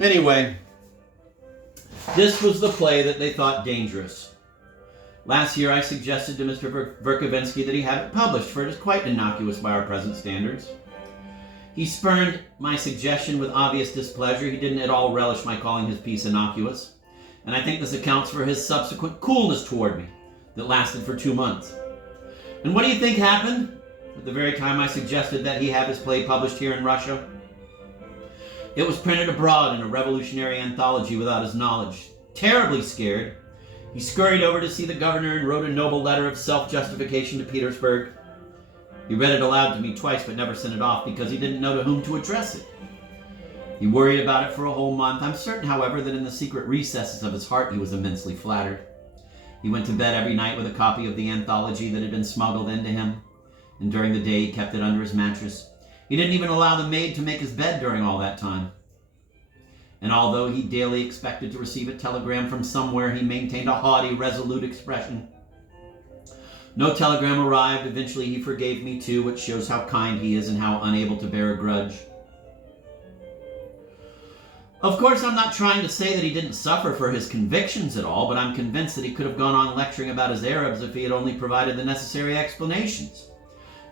Anyway, this was the play that they thought dangerous. Last year I suggested to Mr. Verkovensky that he have it published, for it is quite innocuous by our present standards. He spurned my suggestion with obvious displeasure. He didn't at all relish my calling his piece innocuous, and I think this accounts for his subsequent coolness toward me that lasted for 2 months. And what do you think happened at the very time I suggested that he have his play published here in Russia? It was printed abroad in a revolutionary anthology without his knowledge. Terribly scared, he scurried over to see the governor and wrote a noble letter of self-justification to Petersburg. He read it aloud to me twice but never sent it off because he didn't know to whom to address it. He worried about it for a whole month. I'm certain, however, that in the secret recesses of his heart he was immensely flattered. He went to bed every night with a copy of the anthology that had been smuggled into him, and during the day he kept it under his mattress. He didn't even allow the maid to make his bed during all that time. And although he daily expected to receive a telegram from somewhere, he maintained a haughty, resolute expression. No telegram arrived. Eventually he forgave me too, which shows how kind he is and how unable to bear a grudge. Of course, I'm not trying to say that he didn't suffer for his convictions at all, but I'm convinced that he could have gone on lecturing about his Arabs if he had only provided the necessary explanations.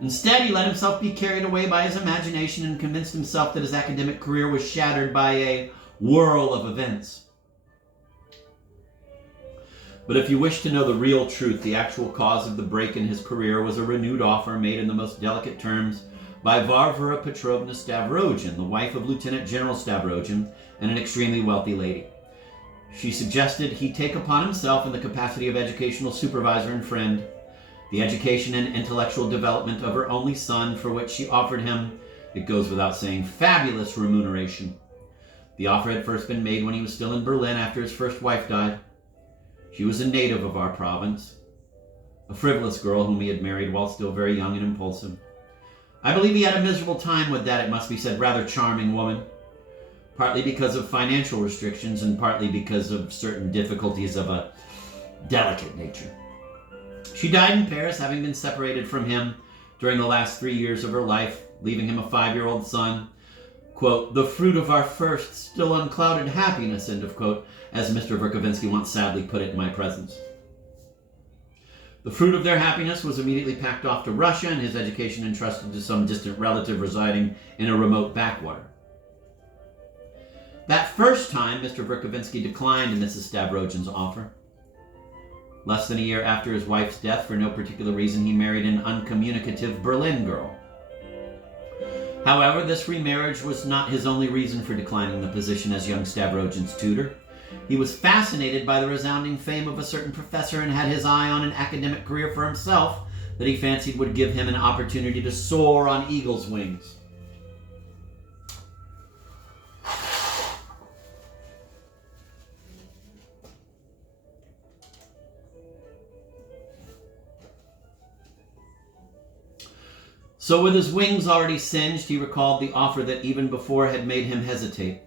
Instead, he let himself be carried away by his imagination and convinced himself that his academic career was shattered by a whirl of events. But if you wish to know the real truth, the actual cause of the break in his career was a renewed offer made in the most delicate terms by Varvara Petrovna Stavrogin, the wife of Lieutenant General Stavrogin, and an extremely wealthy lady. She suggested he take upon himself, in the capacity of educational supervisor and friend, the education and intellectual development of her only son, for which she offered him, it goes without saying, fabulous remuneration. The offer had first been made when he was still in Berlin after his first wife died. She was a native of our province, a frivolous girl whom he had married while still very young and impulsive. I believe he had a miserable time with that, it must be said, rather charming woman, partly because of financial restrictions and partly because of certain difficulties of a delicate nature. She died in Paris, having been separated from him during the last 3 years of her life, leaving him a 5-year-old son, quote, the fruit of our first, still unclouded happiness, end of quote, as Mr. Verkovensky once sadly put it in my presence. The fruit of their happiness was immediately packed off to Russia and his education entrusted to some distant relative residing in a remote backwater. That first time, Mr. Verkovensky declined Mrs. Stavrogin's offer. Less than a year after his wife's death, for no particular reason, he married an uncommunicative Berlin girl. However, this remarriage was not his only reason for declining the position as young Stavrogin's tutor. He was fascinated by the resounding fame of a certain professor and had his eye on an academic career for himself that he fancied would give him an opportunity to soar on eagle's wings. So with his wings already singed, he recalled the offer that even before had made him hesitate.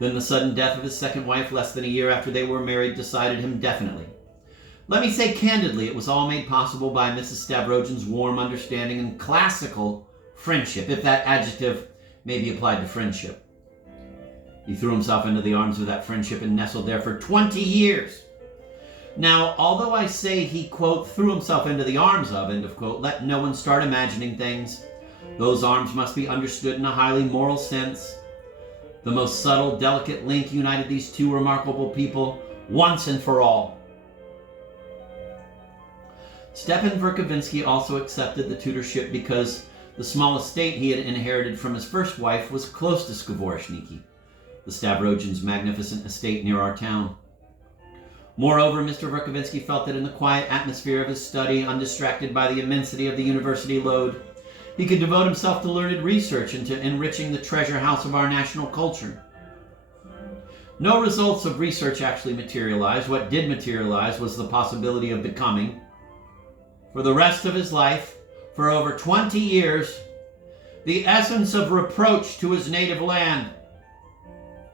Then the sudden death of his second wife less than a year after they were married decided him definitely. Let me say candidly, it was all made possible by Mrs. Stavrogin's warm understanding and classical friendship, if that adjective may be applied to friendship. He threw himself into the arms of that friendship and nestled there for 20 years. Now, although I say he, quote, threw himself into the arms of, end of quote, let no one start imagining things. Those arms must be understood in a highly moral sense. The most subtle, delicate link united these two remarkable people once and for all. Stepan Verkovensky also accepted the tutorship because the small estate he had inherited from his first wife was close to Skvoreshniki, the Stavrogins' magnificent estate near our town. Moreover, Mr. Verkovensky felt that in the quiet atmosphere of his study, undistracted by the immensity of the university load, he could devote himself to learned research and to enriching the treasure house of our national culture. No results of research actually materialized. What did materialize was the possibility of becoming, for the rest of his life, for over 20 years, the essence of reproach to his native land.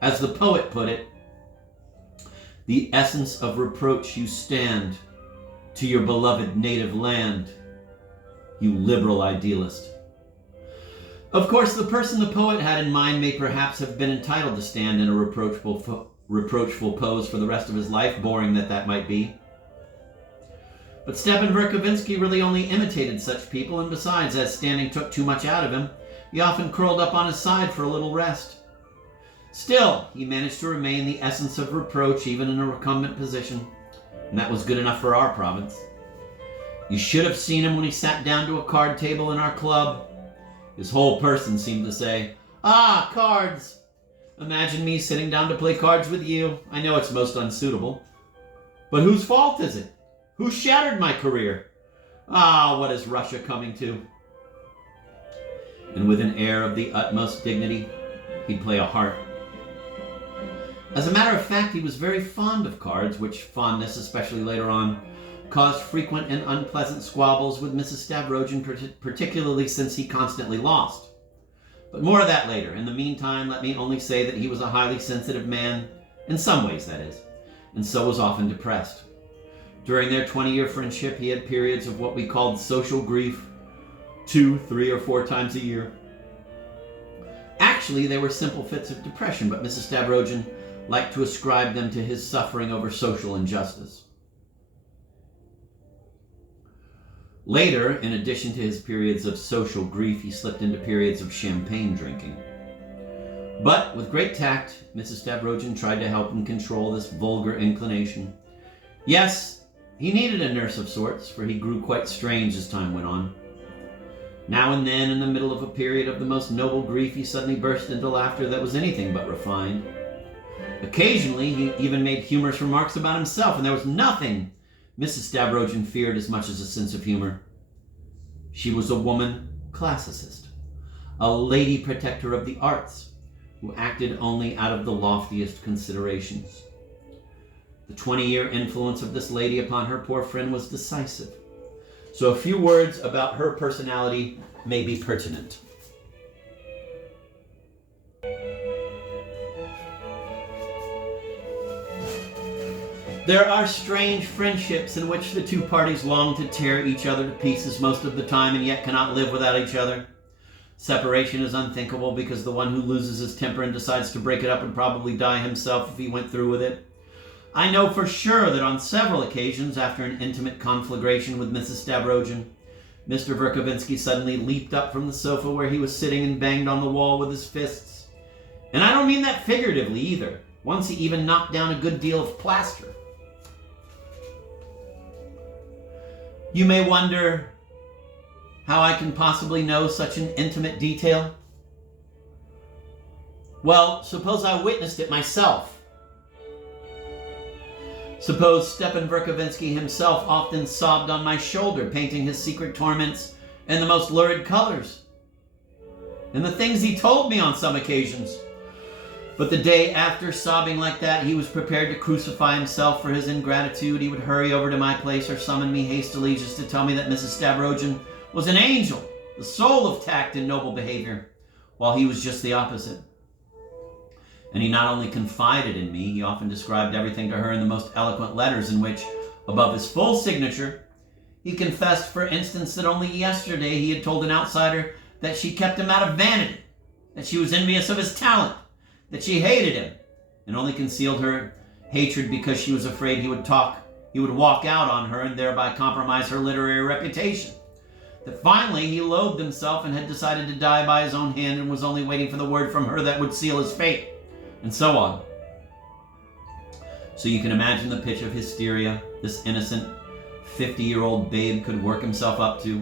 As the poet put it, the essence of reproach you stand to your beloved native land, you liberal idealist. Of course, the person the poet had in mind may perhaps have been entitled to stand in a reproachful pose for the rest of his life, boring that might be. But Stepan Verkovensky really only imitated such people, and besides, as standing took too much out of him, he often curled up on his side for a little rest. Still, he managed to remain the essence of reproach even in a recumbent position, and that was good enough for our province. You should have seen him when he sat down to a card table in our club. His whole person seemed to say, "Ah, cards! Imagine me sitting down to play cards with you. I know it's most unsuitable. But whose fault is it? Who shattered my career? Ah, what is Russia coming to?" And with an air of the utmost dignity, he'd play a harp. As a matter of fact, he was very fond of cards, which fondness, especially later on, caused frequent and unpleasant squabbles with Mrs. Stavrogin, particularly since he constantly lost. But more of that later. In the meantime, let me only say that he was a highly sensitive man, in some ways that is, and so was often depressed. During their 20-year friendship, he had periods of what we called social grief, 2, 3, or 4 times a year. Actually, they were simple fits of depression, but Mrs. Stavrogin liked to ascribe them to his suffering over social injustice. Later, in addition to his periods of social grief, he slipped into periods of champagne drinking. But with great tact, Mrs. Stavrogin tried to help him control this vulgar inclination. Yes, he needed a nurse of sorts, for he grew quite strange as time went on. Now and then, in the middle of a period of the most noble grief, he suddenly burst into laughter that was anything but refined. Occasionally, he even made humorous remarks about himself, and there was nothing Mrs. Stavrogin feared as much as a sense of humor. She was a woman classicist, a lady protector of the arts, who acted only out of the loftiest considerations. The 20-year influence of this lady upon her poor friend was decisive. So a few words about her personality may be pertinent. There are strange friendships in which the two parties long to tear each other to pieces most of the time and yet cannot live without each other. Separation is unthinkable because the one who loses his temper and decides to break it up would probably die himself if he went through with it. I know for sure that on several occasions, after an intimate conflagration with Mrs. Stavrogin, Mr. Verkovensky suddenly leaped up from the sofa where he was sitting and banged on the wall with his fists. And I don't mean that figuratively either. Once he even knocked down a good deal of plaster. You may wonder how I can possibly know such an intimate detail. Well, suppose I witnessed it myself. Suppose Stepan Verkovensky himself often sobbed on my shoulder, painting his secret torments in the most lurid colors. And the things he told me on some occasions. But the day after, sobbing like that, he was prepared to crucify himself for his ingratitude. He would hurry over to my place or summon me hastily just to tell me that Mrs. Stavrogin was an angel, the soul of tact and noble behavior, while he was just the opposite. And he not only confided in me, he often described everything to her in the most eloquent letters in which, above his full signature, he confessed, for instance, that only yesterday he had told an outsider that she kept him out of vanity, that she was envious of his talent, that she hated him, and only concealed her hatred because she was afraid he would walk out on her and thereby compromise her literary reputation. That finally he loathed himself and had decided to die by his own hand and was only waiting for the word from her that would seal his fate, and so on. So you can imagine the pitch of hysteria this innocent 50-year-old babe could work himself up to.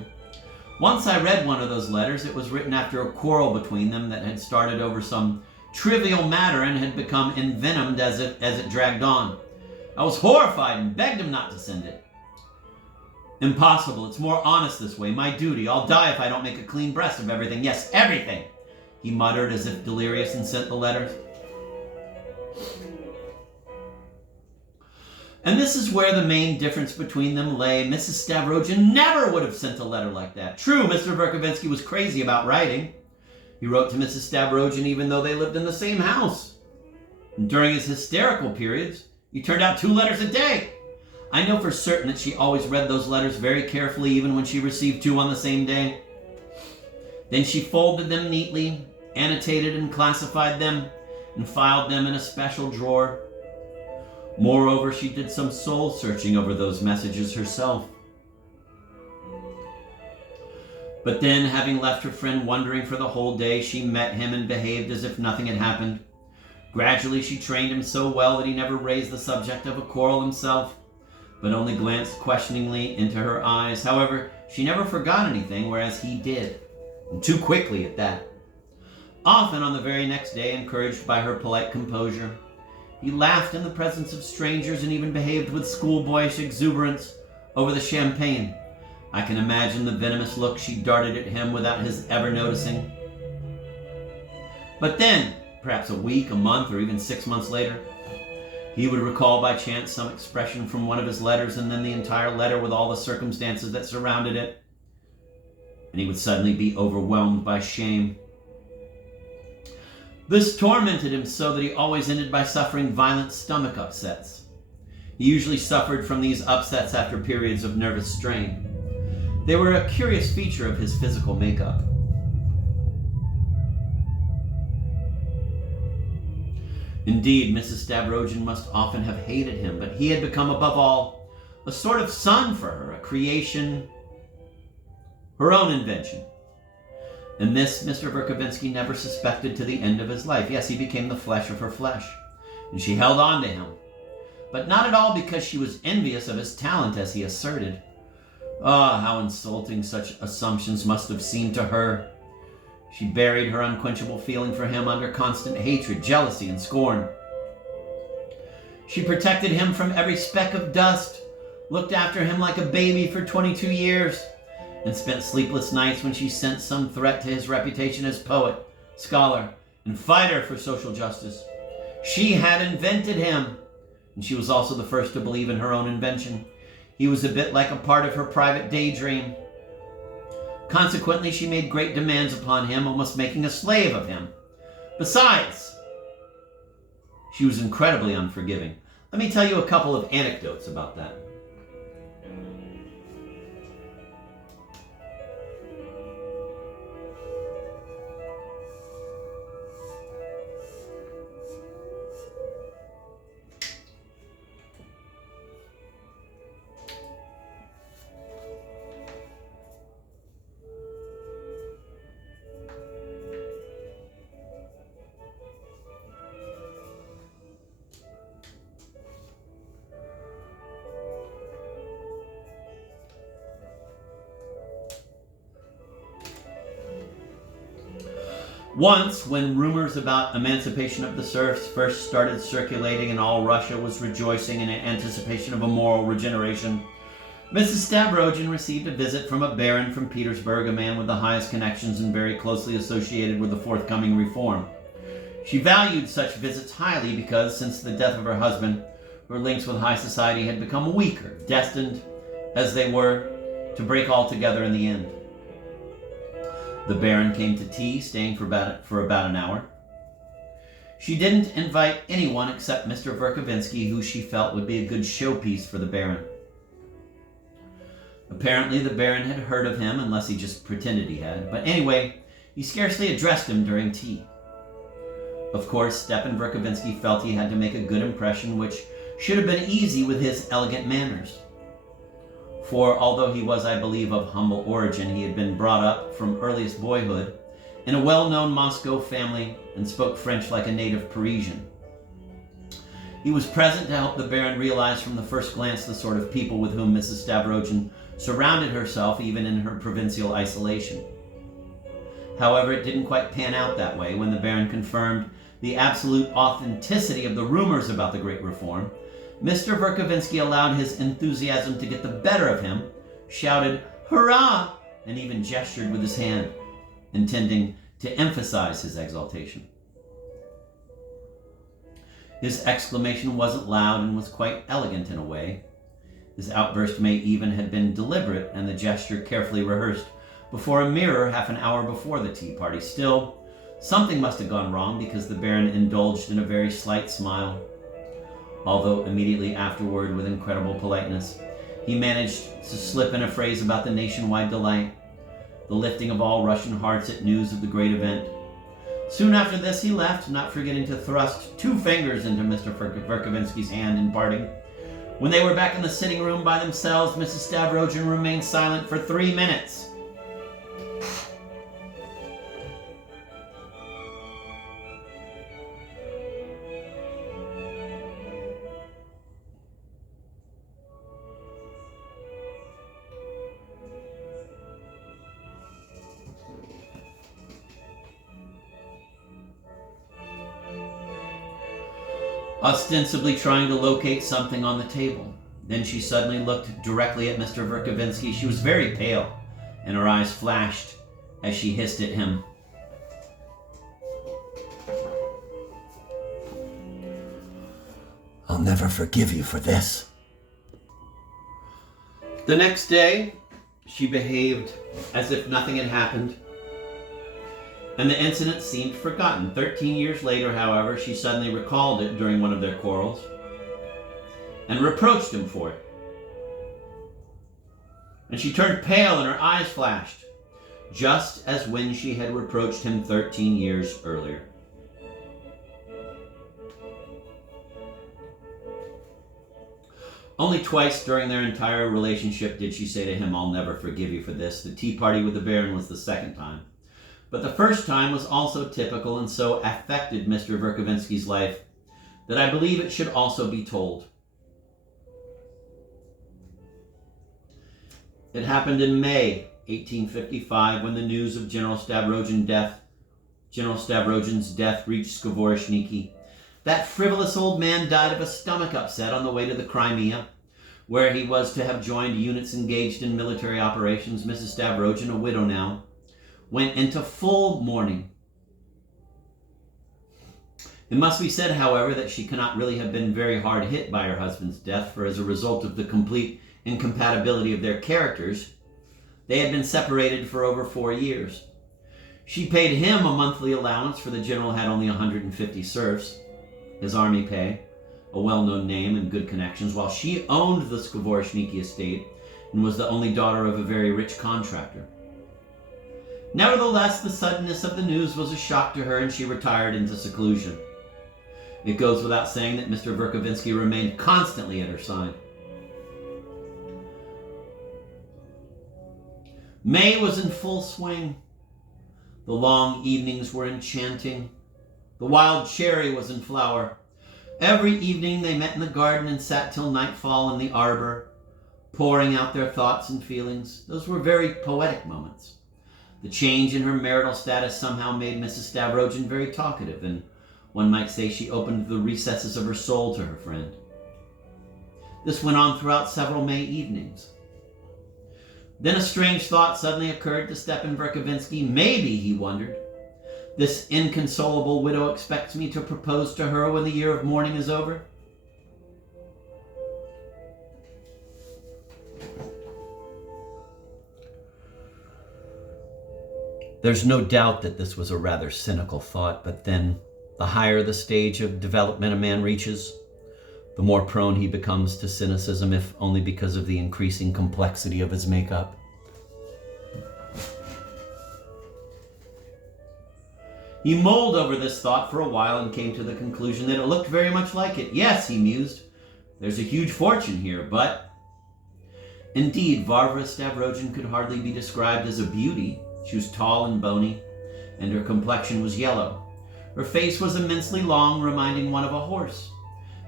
Once I read one of those letters. It was written after a quarrel between them that had started over some trivial matter and had become envenomed as it dragged on. I was horrified and begged him not to send it. "Impossible. It's more honest this way. My duty. I'll die if I don't make a clean breast of everything. Yes, everything," he muttered as if delirious, and sent the letters. And this is where the main difference between them lay. Mrs. Stavrogin never would have sent a letter like that. True, Mr. Verkovensky was crazy about writing. He wrote to Mrs. Stavrogin even though they lived in the same house. And during his hysterical periods, he turned out 2 letters a day. I know for certain that she always read those letters very carefully, even when she received 2 on the same day. Then she folded them neatly, annotated and classified them, and filed them in a special drawer. Moreover, she did some soul-searching over those messages herself. But then, having left her friend wondering for the whole day, she met him and behaved as if nothing had happened. Gradually, she trained him so well that he never raised the subject of a quarrel himself, but only glanced questioningly into her eyes. However, she never forgot anything, whereas he did, and too quickly at that. Often on the very next day, encouraged by her polite composure, he laughed in the presence of strangers and even behaved with schoolboyish exuberance over the champagne. I can imagine the venomous look she darted at him without his ever noticing. But then, perhaps a week, a month, or even 6 months later, he would recall by chance some expression from one of his letters, and then the entire letter with all the circumstances that surrounded it, and he would suddenly be overwhelmed by shame. This tormented him so that he always ended by suffering violent stomach upsets. He usually suffered from these upsets after periods of nervous strain. They were a curious feature of his physical makeup. Indeed, Mrs. Stavrogin must often have hated him, but he had become, above all, a sort of son for her, a creation, her own invention. And this Mr. Verkovensky never suspected to the end of his life. Yes, he became the flesh of her flesh, and she held on to him. But not at all because she was envious of his talent, as he asserted. Ah, how insulting such assumptions must have seemed to her. She buried her unquenchable feeling for him under constant hatred, jealousy, and scorn. She protected him from every speck of dust, looked after him like a baby for 22 years, and spent sleepless nights when she sensed some threat to his reputation as poet, scholar, and fighter for social justice. She had invented him, and she was also the first to believe in her own invention. He was a bit like a part of her private daydream. Consequently, she made great demands upon him, almost making a slave of him. Besides, she was incredibly unforgiving. Let me tell you a couple of anecdotes about that. Once, when rumors about emancipation of the serfs first started circulating and all Russia was rejoicing in anticipation of a moral regeneration, Mrs. Stavrogin received a visit from a baron from Petersburg, a man with the highest connections and very closely associated with the forthcoming reform. She valued such visits highly because, since the death of her husband, her links with high society had become weaker, destined, as they were, to break altogether in the end. The Baron came to tea, staying for about an hour. She didn't invite anyone except Mr. Verkovensky, who she felt would be a good showpiece for the Baron. Apparently the Baron had heard of him, unless he just pretended he had. But anyway, he scarcely addressed him during tea. Of course, Stepan Verkovensky felt he had to make a good impression, which should have been easy with his elegant manners. For although he was, I believe, of humble origin, he had been brought up from earliest boyhood in a well-known Moscow family and spoke French like a native Parisian. He was present to help the Baron realize from the first glance the sort of people with whom Mrs. Stavrogin surrounded herself, even in her provincial isolation. However, it didn't quite pan out that way when the Baron confirmed the absolute authenticity of the rumors about the Great Reform. Mr. Verkovensky allowed his enthusiasm to get the better of him, shouted, "Hurrah!" and even gestured with his hand, intending to emphasize his exaltation. His exclamation wasn't loud and was quite elegant in a way. His outburst may even have been deliberate and the gesture carefully rehearsed before a mirror half an hour before the tea party. Still, something must have gone wrong because the Baron indulged in a very slight smile. Although immediately afterward, with incredible politeness, he managed to slip in a phrase about the nationwide delight. the lifting of all Russian hearts at news of the great event. Soon after this he left, not forgetting to thrust 2 fingers into Mr. Verkovensky's hand in parting. When they were back in the sitting room by themselves, Mrs. Stavrogin remained silent for 3 minutes. Ostensibly trying to locate something on the table. Then she suddenly looked directly at Mr. Verkovensky. She was very pale, and her eyes flashed as she hissed at him. I'll never forgive you for this. The next day, she behaved as if nothing had happened, and the incident seemed forgotten. 13 years later, however, she suddenly recalled it during one of their quarrels and reproached him for it. And she turned pale and her eyes flashed, just as when she had reproached him 13 years earlier. Only twice during their entire relationship did she say to him, "I'll never forgive you for this." The tea party with the Baron was the second time. But the first time was also typical and so affected Mr. Verkovensky's life that I believe it should also be told. It happened in May 1855 when the news of General Stavrogin's death reached Skvoreshniki. That frivolous old man died of a stomach upset on the way to the Crimea, where he was to have joined units engaged in military operations. Mrs. Stavrogin, a widow now, went into full mourning. It must be said, however, that she cannot really have been very hard hit by her husband's death, for as a result of the complete incompatibility of their characters, they had been separated for over 4 years. She paid him a monthly allowance, for the general had only 150 serfs, his army pay, a well-known name and good connections, while she owned the Skvoreshniki estate and was the only daughter of a very rich contractor. Nevertheless, the suddenness of the news was a shock to her, and she retired into seclusion. It goes without saying that Mr. Verkovensky remained constantly at her side. May was in full swing. The long evenings were enchanting. The wild cherry was in flower. Every evening they met in the garden and sat till nightfall in the arbor, pouring out their thoughts and feelings. Those were very poetic moments. The change in her marital status somehow made Mrs. Stavrogin very talkative, and one might say she opened the recesses of her soul to her friend. This went on throughout several May evenings. Then a strange thought suddenly occurred to Stepan Verkovensky. Maybe, he wondered, this inconsolable widow expects me to propose to her when the year of mourning is over. There's no doubt that this was a rather cynical thought, but then the higher the stage of development a man reaches, the more prone he becomes to cynicism, if only because of the increasing complexity of his makeup. He mulled over this thought for a while and came to the conclusion that it looked very much like it. Yes, he mused, there's a huge fortune here, but... Indeed, Varvara Stavrogin could hardly be described as a beauty. She was tall and bony, and her complexion was yellow. Her face was immensely long, reminding one of a horse.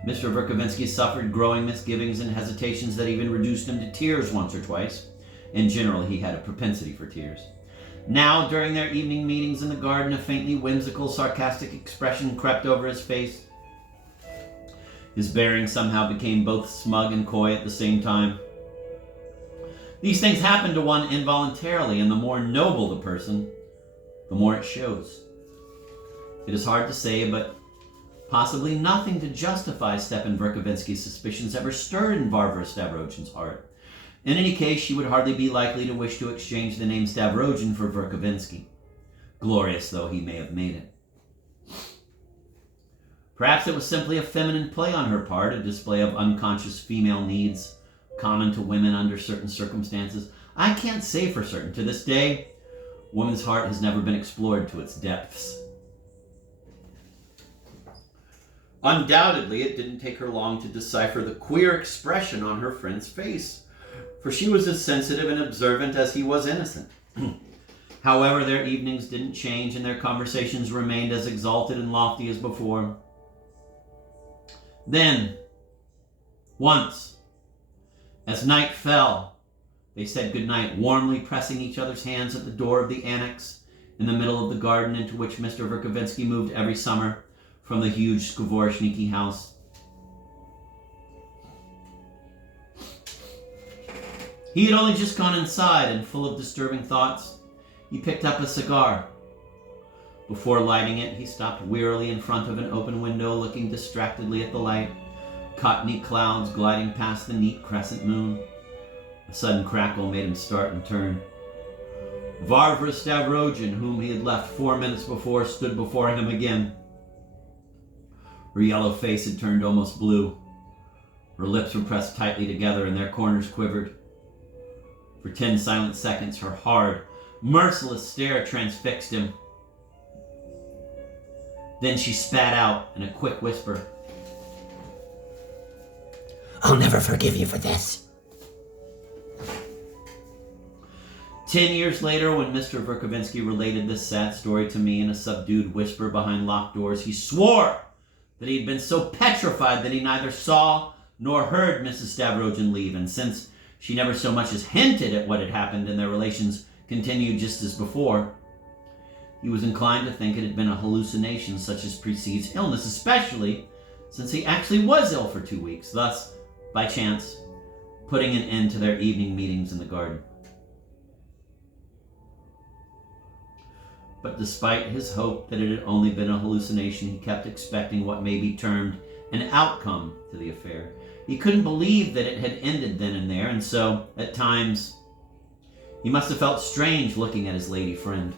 Mr. Verkovensky suffered growing misgivings and hesitations that even reduced him to tears once or twice. In general, he had a propensity for tears. Now, during their evening meetings in the garden, a faintly whimsical, sarcastic expression crept over his face. His bearing somehow became both smug and coy at the same time. These things happen to one involuntarily, and the more noble the person, the more it shows. It is hard to say, but possibly nothing to justify Stepan Verkovensky's suspicions ever stirred in Varvara Stavrogin's heart. In any case, she would hardly be likely to wish to exchange the name Stavrogin for Verkovensky, glorious though he may have made it. Perhaps it was simply a feminine play on her part, a display of unconscious female needs common to women under certain circumstances. I can't say for certain. To this day, Woman's heart has never been explored to its depths. Undoubtedly, it didn't take her long to decipher the queer expression on her friend's face, for she was as sensitive and observant as he was innocent. However, their evenings didn't change and their conversations remained as exalted and lofty as before. Then, once, as night fell, they said goodnight, warmly pressing each other's hands at the door of the annex in the middle of the garden into which Mr. Verkovensky moved every summer from the huge Skvoreshniki house. He had only just gone inside, and full of disturbing thoughts, he picked up a cigar. Before lighting it, he stopped wearily in front of an open window, looking distractedly at the light, cottony clouds gliding past the neat crescent moon. A sudden crackle made him start and turn. Varvara Stavrogin, whom he had left 4 minutes before, stood before him again. Her yellow face had turned almost blue. Her lips were pressed tightly together and their corners quivered. For 10 silent seconds, her hard, merciless stare transfixed him. Then she spat out in a quick whisper, I'll never forgive you for this. 10 years later, when Mr. Verkovensky related this sad story to me in a subdued whisper behind locked doors, he swore that he had been so petrified that he neither saw nor heard Mrs. Stavrogin leave, and since she never so much as hinted at what had happened and their relations continued just as before, he was inclined to think it had been a hallucination such as precedes illness, especially since he actually was ill for 2 weeks, thus, by chance, putting an end to their evening meetings in the garden. But despite his hope that it had only been a hallucination, he kept expecting what may be termed an outcome to the affair. He couldn't believe that it had ended then and there, and so, at times, he must have felt strange looking at his lady friend.